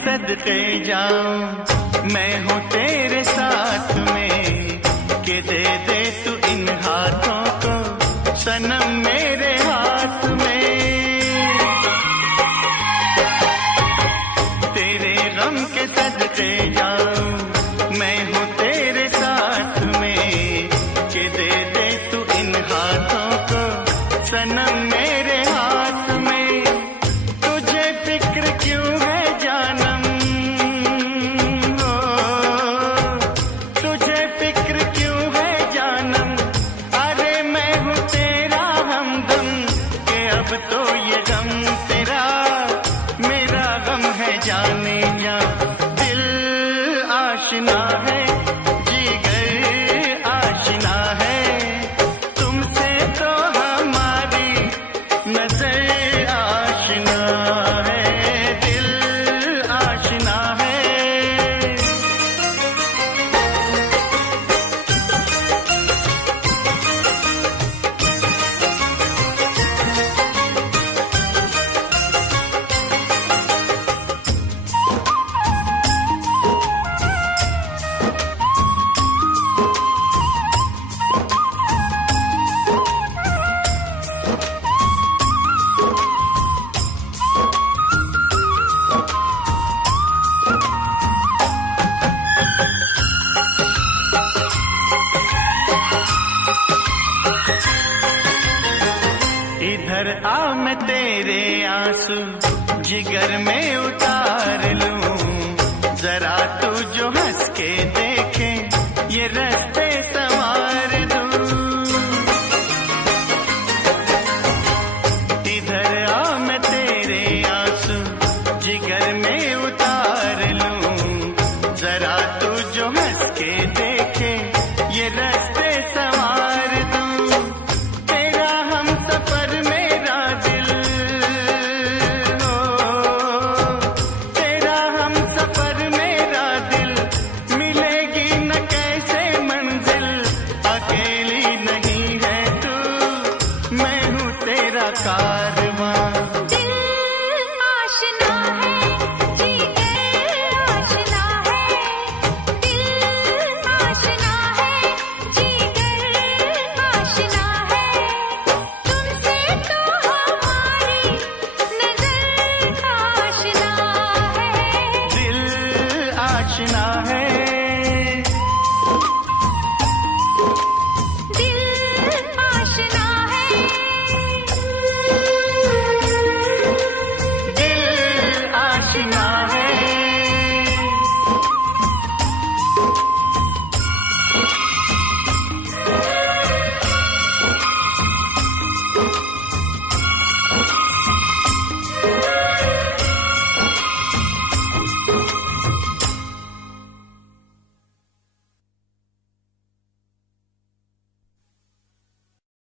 सदके जाऊं मैं हूँ तेरे साथ में, कि दे दे तू इन हाथों को सनम मेरे हाथ में। तेरे गम के सदके जाऊं मैं हूँ तेरे साथ में, कि दे दे तू इन हाथों को सनम मेरे हाथ में। तुझे फिक्र क्यों है जानम, हो तुझे फिक्र क्यों है जानम, अरे मैं हूँ तेरा हमदम, कि अब तो ये गम तेरा मेरा गम है जाने जा। दिल आशना है जिगर आशना है, तुमसे तो हमारी नजर आशना है, दिल आशना है। इधर आ मैं तेरे आंसू जिगर में उतार